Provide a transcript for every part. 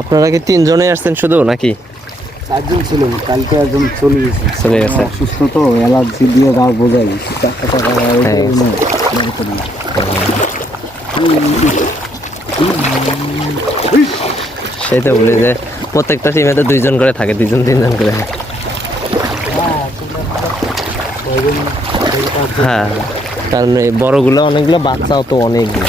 আপনারা কি 3 জনে আসছেন শুধু নাকি? 4 জন ছিল, কালকে একজন চলে গেছে। অসুস্থ তো, অ্যালার্জি দিয়ে গা বোঝাই। সেই তো বলি যে প্রত্যেকটা টিমে তো 2 জন করে থাকে, 2 জন 3 জন করে। হ্যাঁ, কারণ এই বড়গুলো অনেকগুলো, বাচ্চাও তো অনেকগুলো।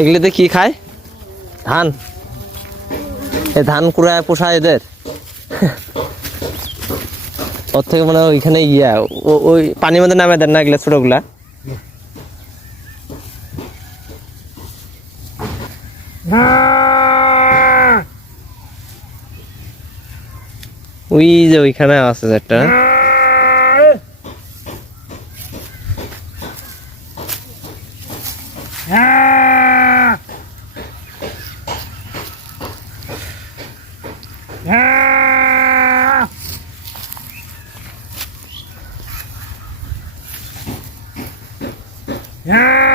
এগুলোতে কি খায়? ধান। এই ধান কুড়ায় পোষায় এদের। ওর থেকে মানে ওইখানে গিয়া ওই পানির মধ্যে নামে দেন না এগুলো ছোটগুলা? ওই যে ওইখানে আছে একটা। Yeah.